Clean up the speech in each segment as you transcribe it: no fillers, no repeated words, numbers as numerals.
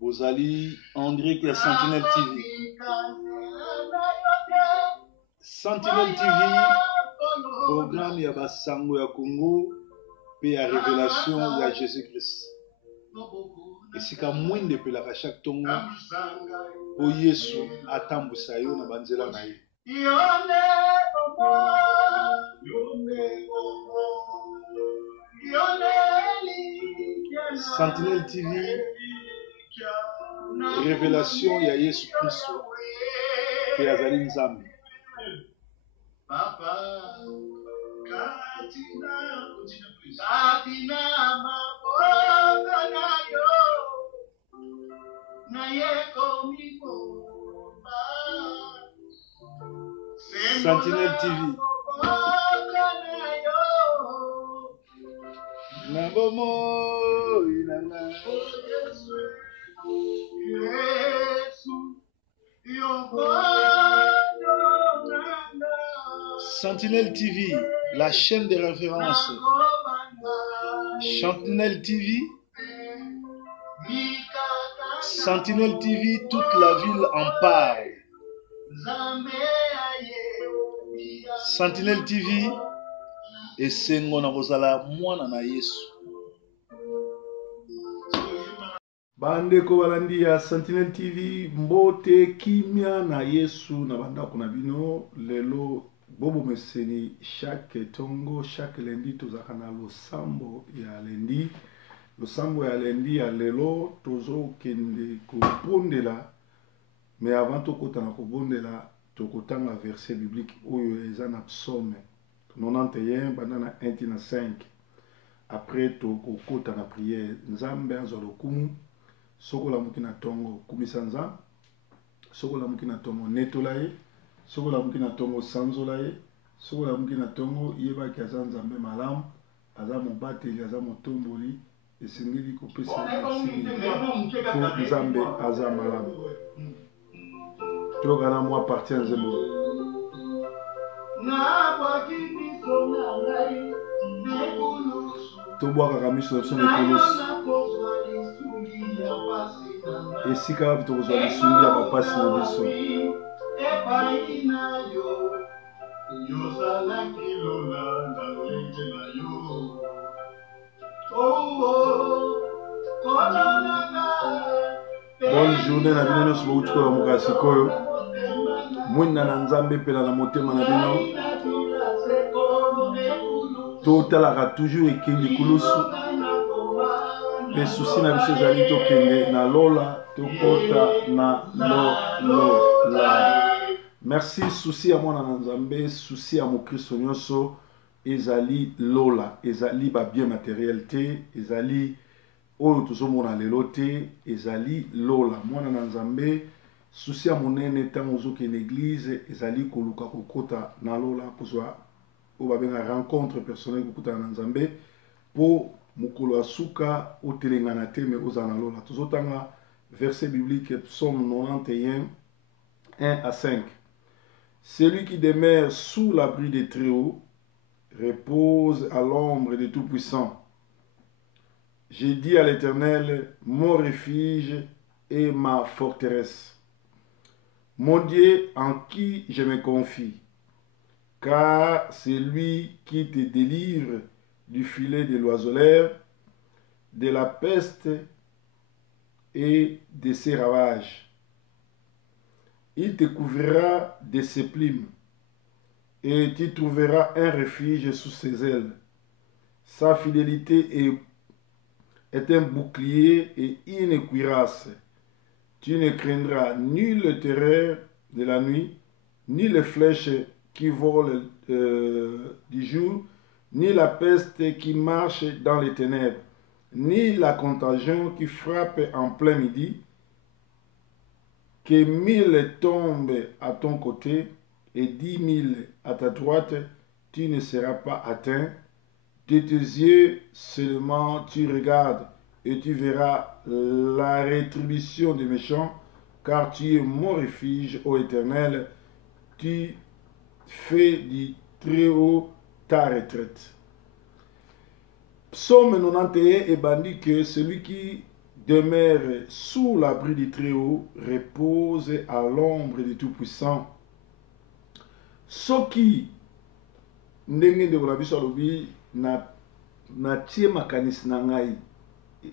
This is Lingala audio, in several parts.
Bozali André qui a Sentinelle TV. Sentinelle TV, programme ya basango ya Congo, pe ya révélation ya Jésus-Christ. Et si ka mwinde pe la chaque tongo, o Yesu atambusa yo na banzela na ye. Sentinelle TV, révélation ya Yesu Christ, pe azali nzambe. Papa, katina maboga na yo, na yeko mikoba. Sentinelle TV. Na bomo inanga. Yesu, Sentinelle TV, la chaîne de référence. Sentinelle TV. Sentinelle TV, toute la ville en parle. Sentinelle TV, et sengo na kozala mwana na Yesu. Bandeko balandi ya Sentinelle TV, mbote kimia na Yesu na bandako na bino lelo. Bobo meseni chaque tongo, chaque lundi tozaka na losambo ya lundi. Losambo ya lundi ya lelo tozo kende kobondela. Mais avant tokota na kobondela tokotanga verset biblique oyo eza na psaume 91 bandana 1 na 5. Après tokokota na prière. Nzambe azwa lokumu sokola muki na tongo kumisa nzambe. Sokola muki na tongo netolaye. Sokola muki na tongo sanzola ye, sokola muki na tongo yeba ki aza nzambe malamu, aza mobateli, aza motomboli, esengeli kopesa po nzambe aza malamu. Toyoka na mwa parti ya nzembo. Tobwaka miso na biso na ekulusu. Esika wapi tokozwa lisungi ya bapasi na biso. Bonne journée na bino nyonso bauti kola mokasi koyo. Mwina na nzambe pela na motema na bino. Totalaka toujours ekendi kulusu. Le souci na biso ezali tokende na lola tokota na lola. Merci souci à mwana na nzambe, souci à mon Kristo nyonso ezali lola, ezali ba bien matérialité, ezali oyo tozomona lelo te, ezali lola. Mwana na nzambe souci à monene tango ozokende église ezali koluka kokota na lola kozwa oyo babenga rencontre personnelle kokota na nzambe po mokolo asuka otelengana te me oza na lola. Tozotanga verset biblique psaume 91 1 à 5. Celui qui demeure sous l'abri des Très-Hauts repose à l'ombre des Tout-Puissants. J'ai dit à l'Éternel, mon refuge et ma forteresse, mon Dieu en qui je me confie, car c'est lui qui te délivre du filet de l'oiseleur, de la peste et de ses ravages. Il te couvrira de ses plumes, et tu trouveras un refuge sous ses ailes. Sa fidélité est un bouclier et une cuirasse. Tu ne craindras ni le terreur de la nuit, ni les flèches qui volent du jour, ni la peste qui marche dans les ténèbres, ni la contagion qui frappe en plein midi. Que 1000 tombent à ton côté et 10 000 à ta droite, tu ne seras pas atteint. De tes yeux seulement tu regardes et tu verras la rétribution des méchants, car tu es mon refuge, ô Éternel, tu fais du Très-Haut ta retraite. Psaume 91 est bandit que celui qui demeure sous l'abri du Très-Haut repose à l'ombre du Tout-Puissant. Soki ndenge de la biso alobi na tie makanisi na ngai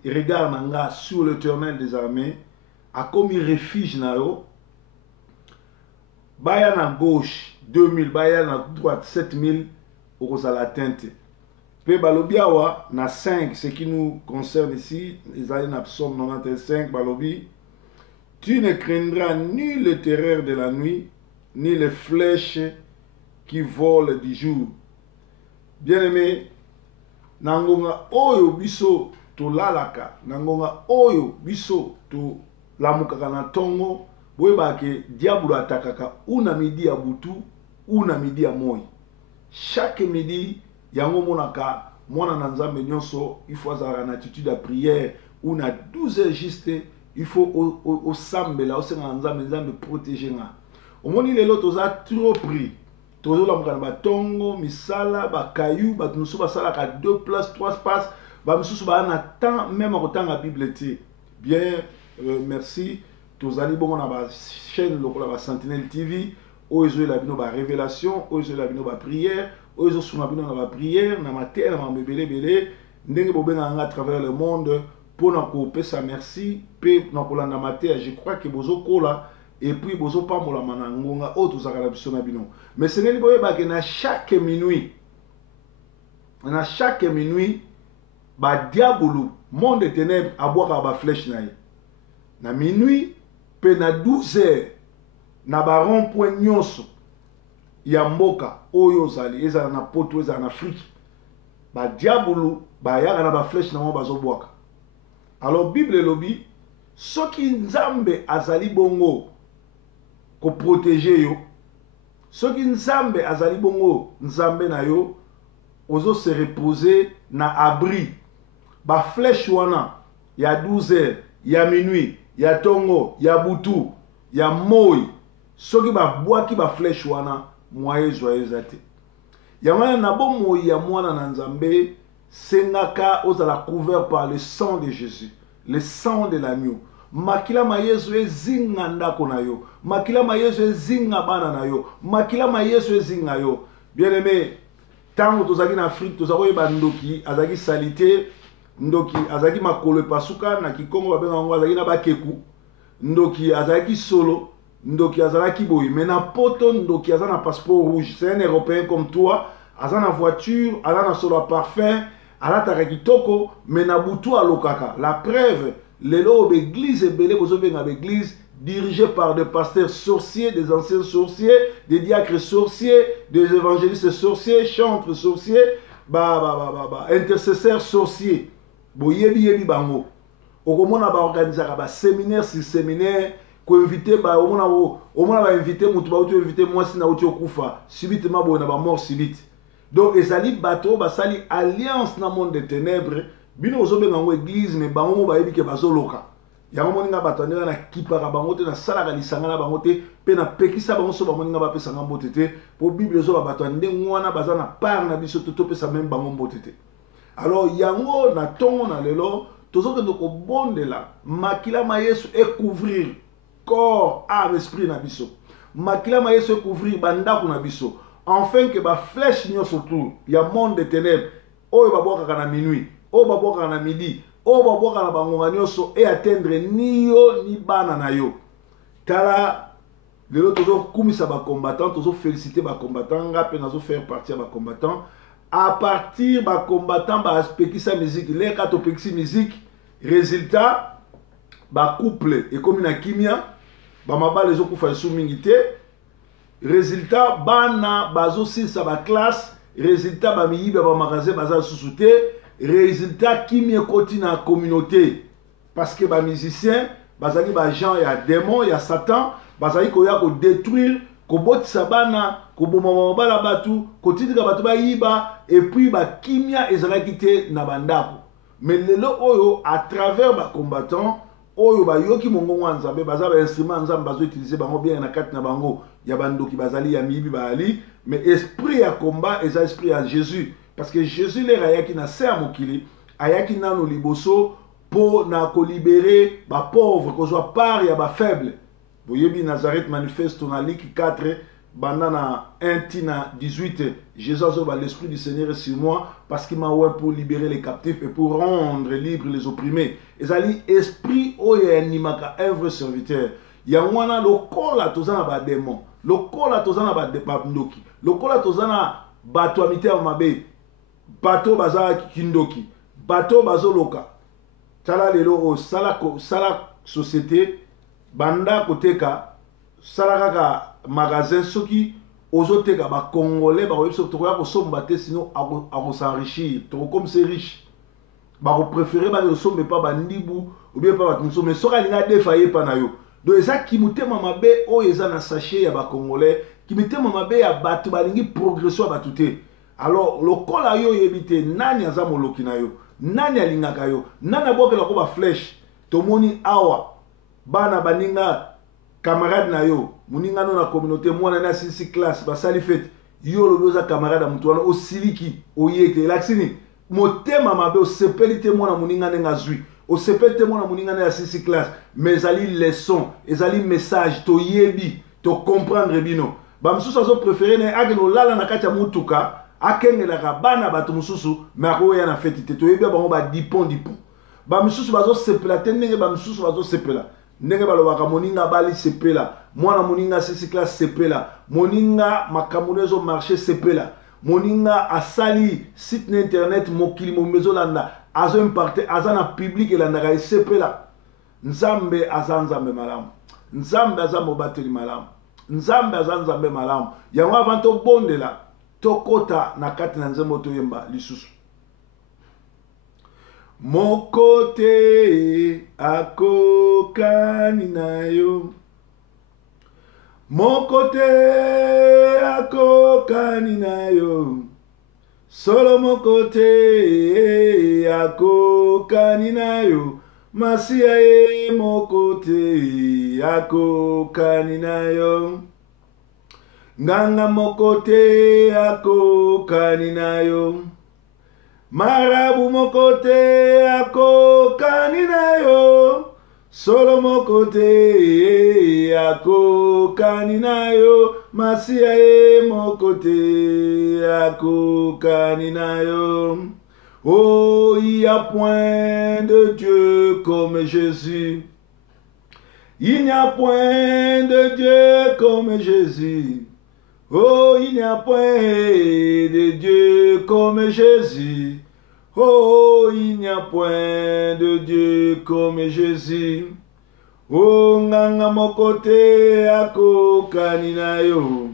regard na nga sur l'Éternel des armées a comme refuge na yo baya na gauche 2000 baya na droite 7000 okozala tente pe balobi awa na 5 ce qui nous concerne ici les années na psaume 95 balobi tu ne craindras ni le terreur de la nuit ni les flèches qui volent du jour. Bien-aimé, nangonga oyo biso to lalaka, nangonga oyo biso to lamukaka na tongo, boyeba ke diablo atakaka una midi ya butu, una midi ya moi. Chaque midi, yango monaka, mwana na nzambe nyonso, il faut avoir une attitude de prière, una 12 heures juste, il faut au sambela, au senga nzambe, nzambe protéger nga. Omoni lelo toza trop pris. Tozo la mukana batongo, misala, bakayu, batunusu basala ka 2 places, 3 places, ba misusu ba na temps même autant la Bible té. Bien, merci. Tozali bongo na ba chaîne lokola ba Sentinelle TV, ozo la bino ba révélation, ozo la bino ba prière, ozo suma bino na ba prière, na matin na mabele belé, ndenge bobenga nga à travers le monde pour na ko pesa merci, pe na ko landa matin, je crois que bozo kola et puis bozo pa mola manangonga o tozaka la biso na bino. Mais ce n'est pas que na chaque minuit, ba diabolo, monde de ténèbres, aboaka ba flèche na ye. Na minuit, pe na 12 heures, na ba rond-point nyonso, ya mboka, oyo zali, ezala na poto, ezala na Afrique. Ba diabolo, ba yaka na ba flèche na mo bazo boaka. Alors, Bible lobi, soki nzambe azali bongo, ko protéger yo, soki nzambe azali bongo nzambe na yo ozo se reposer na abri ba flèche wana ya 12 heures ya minuit ya tongo ya butu ya moi soki ba bwaki ba flèche wana moye joyeuse te ya wana na bomo ya mwana na nzambe sengaka ozala couvert par le sang de Jésus, le sang de l'agneau. Makila ma Yesu ezinga ndako na yo, makila ma Yesu ezinga bana na yo, makila ma Yesu ezinga yo. Bien aimé, tango tozaki na Afrique tozaki ba ndoki azaki salité, ndoki azaki makolo pasuka na Kikongo babenga ngo azaki na bakeku, ndoki azaki solo, ndoki azaki boyi, mais na poto ndoki azana passeport rouge, c'est un Européen comme toi, azana voiture, azana solo à parfum, alata kitoko, mais na butu alokaka. La preuve lelo l'église est belle, vous avez une église dirigée par des pasteurs sorciers, des anciens sorciers, des diacres sorciers, des évangélistes sorciers, chantres sorciers, intercesseurs sorciers. Bo yebi yebi bango. Okomona ba organiser ba séminaire sur séminaire, ko inviter ba omona ba inviter mutu ba uti inviter moi sina uti okufa, subitement bo na ba mort subite. Donc ezali bato ba sali alliance na monde des ténèbres. Bino ozobenga ngo église mais bango bayebi ke bazoloka yango moninga bato ndeka na kipaka bango te na salaka lisanga na bango te pe na pekisa bango so bamoninga bapesa nga mbote te po bible ezoba bato ndenge wana baza na part na biso to topesa même bango mbote te. Alors yango na tongo na lelo tozokende kobondela makila ma Yesu couvrir corps âme esprit na biso, makila ma Yesu couvrir bandako na biso, enfin que ba flèche nyonso tout ya monde de ténèbres oyo babwaka na minuit, o baboka na midi, o baboka na bangonga nyonso et atteindre ni yo ni bana na yo. Tala lelo tozo kumisa ba combattant, tozo féliciter ba combattant, ngape nazo faire partie ba combattant. À partir ba combattant ba aspekisa musique, les ka to pekisi musique, résultat ba couple et comme na kimia, ba mabale zo kufa sou mingité, résultat bana bazo sisa ba classe, résultat ba miyiba ba magasin baza susute. Résultat qui me continue dans la communauté parce que les musiciens, les gens, il y a démons, il y a Satan, ils ko détruire, ko botisa bana, ko bomama bala batu, ko titika batu ba yiba et puis ba kimia ezala kité na bandako. Mais lelo oyo à travers ba combattants, oyo bayoki mongongo ya nzambe baza ba instrument nzambe bazo utiliser bango bien na kati na bango ya bandoki bazali ya miyibi baali mais esprit ya combat eza esprit ya Jésus parce que Jésus lere ayaki na se ya mokili ayaki nano liboso po na kolibere ba pauvre kozwa part ya ba faible boyebi Nazareth manifeste na Luc 4 bandana 1 tina 18 Jésus a l'esprit du Seigneur est sur moi parce qu'il m'a ouvert pour libérer les captifs et pour rendre libres les opprimés. Et ça dit esprit oyo animaka un vrai serviteur. Yangwana lokola tozana ba démon, lokola tozana ba ndoki, lokola tozana bato amite ya mabe, bato baza kindoki, bato bazoloka. Tala lelo o sala société banda koteka sala kaka magasin soki ozoteka ba congolais ba koyebi soki tokoya kosomba te sinon akos'enrichir toko comme c'est riche ba ko préférer ba kosomba pa bandibu ou bien pa bato mosusu mais soki alinga defaye pa na yo donc eza kimutema mabe oyo eza na sachet ya ba congolais kimutema mabe ya bato balingi progression ya bato te alors lokola yo oyebi te nani aza moloki na yo nani alingaka yo nani abokelako ba flèche tomoni awa bana baninga camarade na yo muninga no na communauté mwana na sisi classe basali fete yo loboza camarade mutu wana osiliki oyete laksini motema mabe osepeli te mwana muninga nenga zui osepeli te mwana muninga na sisi classe mais ali leçon ezali message to yebi to comprendre bino ba mususu azo préférer na ageno lala na kati ya mutuka akengelaka bana bato mususu mais akoya na fete te to yebi bango ba dipon ba mususu bazo sepela te ndenge ba mususu bazo sepela ndenge balobaka moninga bali sepela mwana moninga sisi classe sepela moninga makambo ezo marché sepela moninga asali site na internet mokili momezo landa azo impacter aza na public elandaka sepela nzambe aza nzambe malamu nzambe aza mobateli malamu nzambe aza nzambe malamu yango avant tobondela tokota na kati na nzembo toyemba lisusu Mokote akokani na yo Mokote akokani na yo Solo mokote akokani na yo Masia ye mokote akokani na yo Nganga mokote akokani na yo Marabu mokote akokani na yo Solo mokote akokani na yo Masia ye mokote akokani na yo Oh, il n'y a point de Dieu comme Jésus. Il n'y a point de Dieu comme Jésus. Oh, il n'y a point de Dieu comme Jésus. Oh, il n'y a point de Dieu comme Jésus. Oh, nganga mokote akokani na yo.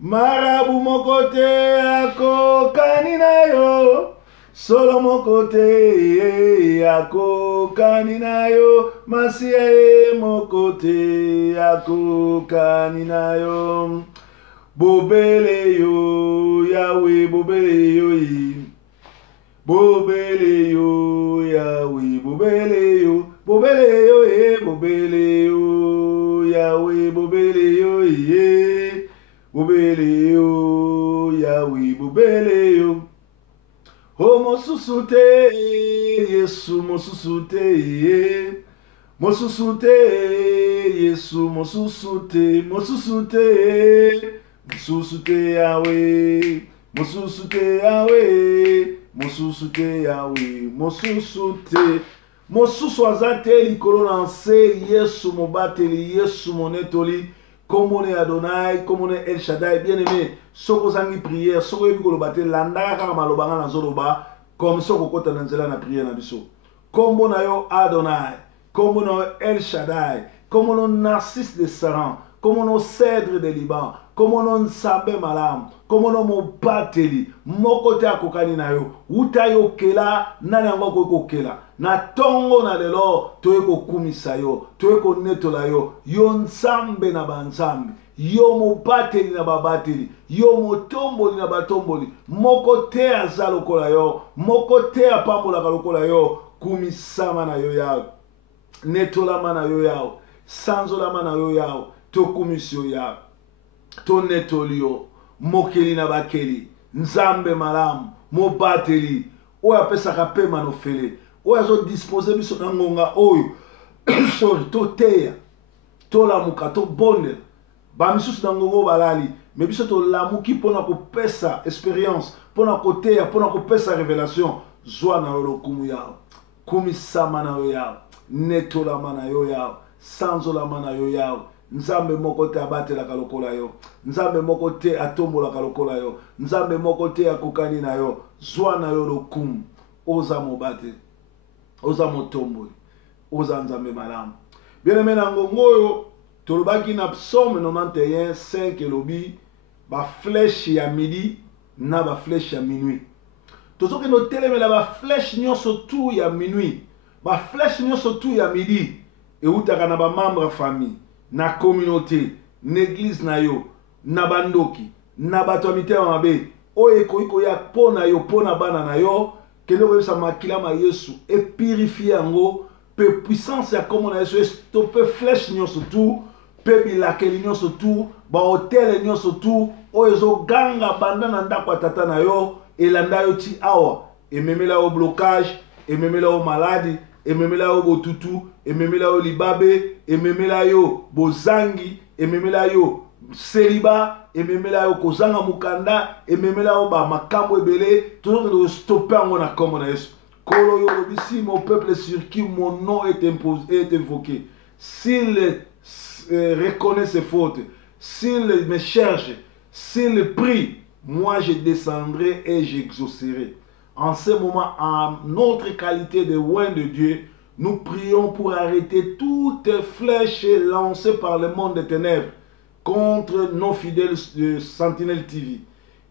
Marabu mokote akokani na yo. Solo mokote akokani na yo. Masia mokote akokani na yo. Bobele yo, Yahweh, bobele yo, bobele yo, Yahweh, bobele yo, bobele yo, bobele yo, Yahweh, bobele yo, bobele yo, Yahweh, bobele yo. Oh, mosusute, Yesu, mosusute, mosusute, Yesu, mosusute, mosusute. Mosusute Yahweh, mosusute Yahweh, mosusute Yahweh, mosusute. Mosusu azate likolo na nse Yesu mobateli, Yesu monetoli, komone Adonai, komone El Shaddai, bien aimé. Soko zangi prière, soko yebi kolobate landaka kaka malobanga na zoloba, comme soko kota na nzela na prière na biso. Kombo na yo Adonai, kombo na yo El Shaddai, kombo no Narcisse de Saran, kombo no Cèdre de Liban. Komo non nsambe malamu, komo non mobateli, moko te akokani na yo, uta yo kela, nani yango ko kela, na tongo na lelo, toye ko kumisa yo, toye ko netola yo, yo nsambe na bansambe, yo mobateli na babateli, yo motomboli na batomboli, moko te aza lokola yo, moko te apambolaka lokola yo, kumisama na yo ya netolama na yo yawe, sanzolama na yo yawe, tokumisi yo yawe, tonetoli yo, mokeli na bakeli, nzambe malamu, mobateli, oyo apesaka pema no fele, oyo azo dispose biso na ngonga oyo, sorry, toteya, tolamuka, tobondela, bamisusu na ngongo balali, mais biso tolamuki mpona kopesa expérience, mpona koteya, mpona kopesa révélation, zwa na yo lokumu yawe, kumisama na yo yawe, netolama na yo yawe, sanzolama na yo yawe, nzambe moko te abatelaka lokola yo, nzambe moko te atombolaka lokola yo, nzambe moko te akokani na yo, zwa na yo lokumu, oza mobate, oza motomboli, oza nzambe malamu. Bien-aimé na ngongo oyo tolobaki na psaume 91 5 elobi ba flèche ya midi na ba flèche ya minuit. Tozoki no telemela ba flèche nyonso tu ya minuit, ba flèche nyonso tu ya midi eutaka na ba membre ya famille, na communauté, na église na yo, na bandoki, na bato ya mitema mabe, oyo ekoki koya pona yo, pona bana na yo, kende koyebisa makila ma Yesu e purifie yango, pe puissance ya kombo na Yesu estope flèche nyonso tu, pe bilakeli nyonso tu, ba hotel nyonso tu, oyo ezoganga banda na ndako ya tata na yo, elanda yo ti awa, ememela yo blocage, ememela yo maladi, ememela yo botutu, ememela yo libabe, ememela yo bozangi, ememela yo seliba, ememela yo kozanga mukanda, ememela yo ba makambo ebele, toujours de stopper yango na kombo na Yesu. Kolo yo lobisi, mon peuple sur qui mon nom est invoqué, s'il reconnaît ses fautes, s'il me cherche, s'il prie, moi je descendrai et j'exaucerai. En ce moment, en notre qualité de loin de Dieu, nous prions pour arrêter toutes flèches lancées par le monde des ténèbres contre nos fidèles de Sentinelle TV,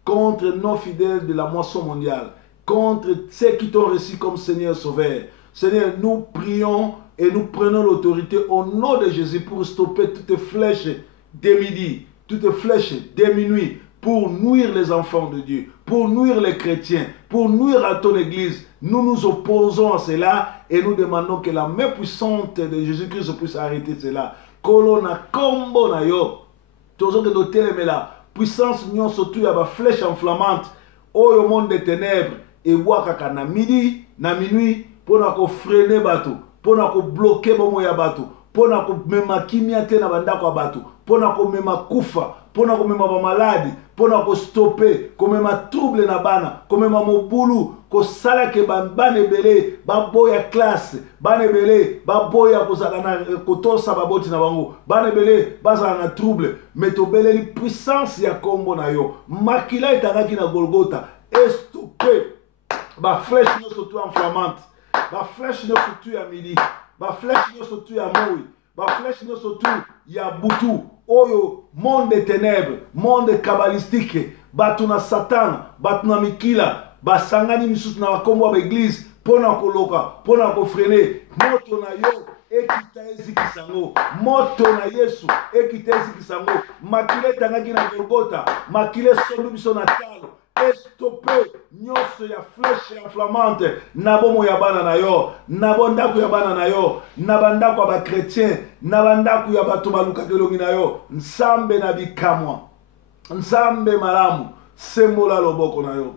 contre nos fidèles de la moisson mondiale, contre ceux qui t'ont reçu comme Seigneur Sauveur. Seigneur, nous prions et nous prenons l'autorité au nom de Jésus pour stopper toutes flèches de midi, toutes flèches de minuit, pour nuire les enfants de Dieu, pour nuire les chrétiens, pour nuire à ton église. Nous nous opposons à cela et nous demandons que la main puissante de Jésus-Christ puisse arrêter cela. Kolona kombo na yo, tozo que nous la puissance nyon surtout ya ba flèche enflammante, oyo monde des ténèbres, et wakaka na midi, na minuit, pour na ko freiner bateau, pour na ko bloquer bomo ya bateau, pour na ko mema kimia te na bandako ya bateau, pour na ko mema kufa, pour na ko mema ba maladi, pour na ko stopper, ko mema trouble na bana, ko mema mobulu, ko sala ke bana ebele, ba boya classe, bana ebele, ba boya ko sala na ko tosa baboti na bango, bana ebele, baza na trouble, mais to beleli puissance ya kombo na yo, makila etangaki na Golgotha, estopé, ba flèche nyonso tu enflammante, ba flèche nyonso tu ya midi, ba flèche nyonso tu ya moi, ba flèche nyonso tu ya butu, oyo monde des ténèbres, monde kabbalistique, batu na Satan, batu na mikila, basangani misusu na bakombo ya église, pona koloka, pona kofrene, moto na yo ekita ezikisango, moto na Yesu ekita ezikisango, makile tangaki na Golgotha, makile sondu biso na talo, estopé nyonso ya flèche inflammante na bomo ya bana na yo, na bondako ya bana na yo, na bandako ya ba chrétien, na bandako ya bato balukaki elongi na yo, nzambe na bikamwa, nzambe malamu, sembola loboko na yo,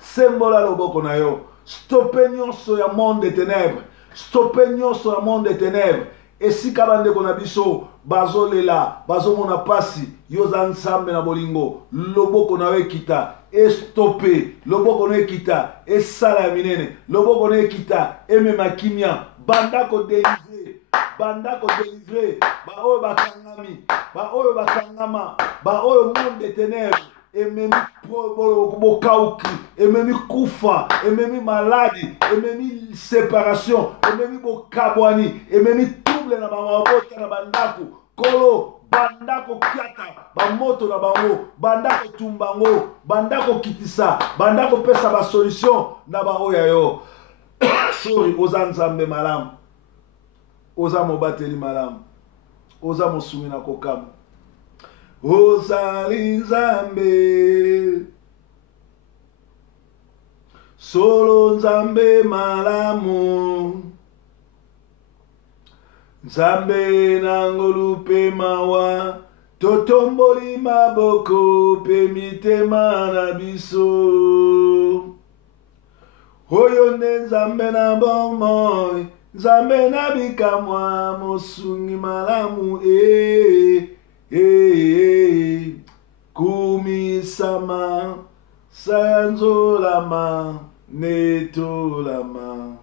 sembola loboko na yo, stoppe nyonso ya monde des ténèbres, stoppe nyonso ya monde des ténèbres, esika bandeko na biso bazolela, bazomona pasi, yoza nzambe na bolingo, loboko na yo ekita, estope, loboko na yo ekita, esala ya minene, loboko na yo ekita, emema kimia, banda ko délivrer, ba oyo bakangami, ba oyo bakangama, ba oyo monde des ténèbres, ememi bokauki, ememi kufa, ememi maladi, ememi séparation, ememi bokabwani, ememi trouble na bamabota na bandako, kolo bandako kiata, bamoto na bango, bandako tumbango, bandako kitisa, bandako pesa ba solution na ba oya yo. Sorry, oza nzambe malamu, oza mobateli malamu, oza mosumi na kokamu. Ozali nzambe, solo nzambe malamu, Nzambe nangolu pe mawa totomboli maboko pe mitema na biso. Oyo nde Nzambe na bomoi, Nzambe na bikamwa mosungi malamu kumisama sanzolama netolama.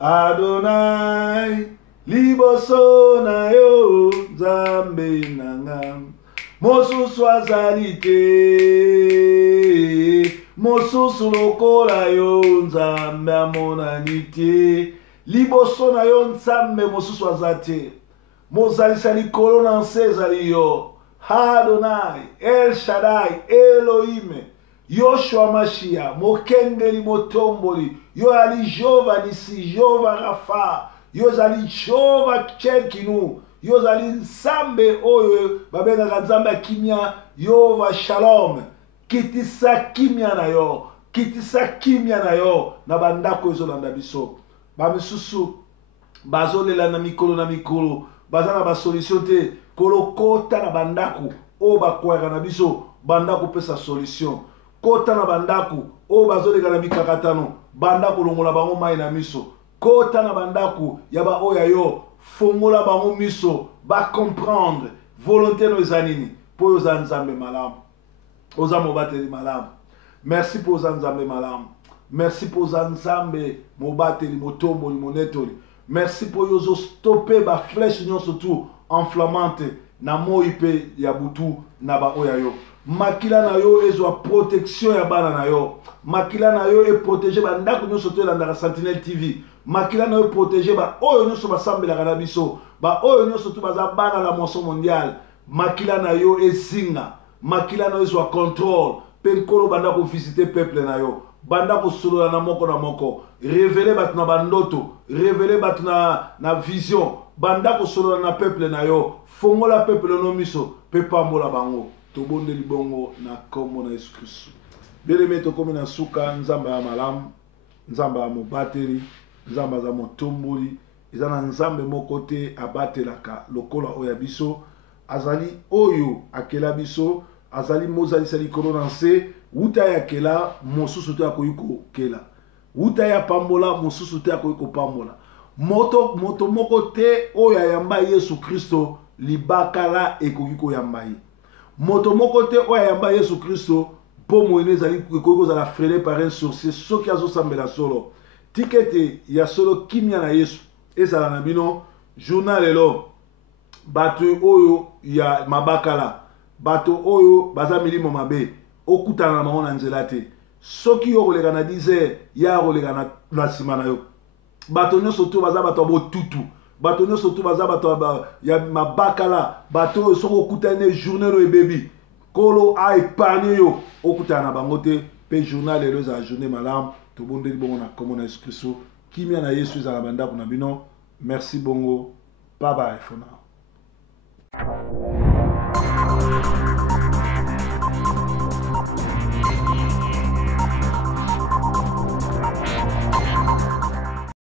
Adonai liboso na yo Nzambe nanga mosusu azali te, mosusu lokola yo Nzambe amonani te. Liboso na yo Nzambe mosusu azali te, mozalisa likolo na nse ezali yo. Adonai, El Shaddai, Elohim, Yoshua Mashiach, mokengeli motomboli, yo ali Jehova Nisi, Jehova Rafa, yo zali Jehova Tcherkinu, yo zali Nzambe oyo babengaka Nzambe kimia, Yehova Shalom. Kitisa kimia na yo, kitisa kimia na yo na bandako ezolanda biso. Bamisusu bazolela na mikolo baza na basolution te, kolokota na bandako o bakwaka na biso bandako pesa solution. Kota na bandako o bazoleka na mikakatano bandako longola bango mai na miso. Kota na bandako ya ba oya yo fongola bango miso ba comprendre volonté no ezanini po yo za Nzambe malamu. Oza mobateli malamu. Merci pour za Nzambe malamu. Merci pour za Nzambe mobateli motomboli monetoli. Merci pour yo zo stopper ba flèche nyonso tout enflammante na moi pe ya butu na ba oya yo. Makila na yo ezwa protection ya bana na yo. Makila na yo e protéger ba ndako nyonso to elandaka Sentinelle TV. Makila na yo protéger ba oyo nyonso basambelaka na biso. Ba oyo nyonso to baza bana la moisson mondiale. Makila na yo ezinga. Makila na yo ezwa contrôle. Pe nkolo banda ko visiter peuple na yo. Banda ko solola na moko. Révéler batu na bandoto. Révéler batu na vision. Banda ko solola na peuple na yo. Fongola peuple no miso. Pe pambola bango. Tobonde libongo na kombo na Yesu Kristo. Bien-aimé tokomi na suka Nzambe ya malamu, Nzambe ya mobateli, Nzambe za motomboli, eza na Nzambe moko te abatelaka lokola oya biso, azali oyo akela biso, azali mozalisa likolo na nse, wuta ya kela mosusu te akoki kokela. Wuta ya pambola mosusu te akoki kopambola. Moto moko te oyo ayamba Yesu Kristo libakala ekoki koyamba ye. Moto moko te oyo ayamba Yesu Kristo po moyene ezali ekoki kozala frene par un sorcier soki azosambela solo. Tikete ya solo kimia na Yesu ezala na bino journal lelo bato oyo ya mabakala, bato oyo baza milimo mabe okutana na bango na nzela te. Soki yo koleka na 10h ya koleka na nsima na yo. Bato nyonso to baza bato ya botutu, bato nyonso to baza bato ya mabakala, bato oyo soki okutana journée no ebebi kolo a épargné yo okutana na bango te. Pe journal lelo ezala journée malamu. Tobondeli bongo na kombo na Yesu Kristo. Kimia na Yesu ezala bandako na bino. Merci bongo. Bye bye for now.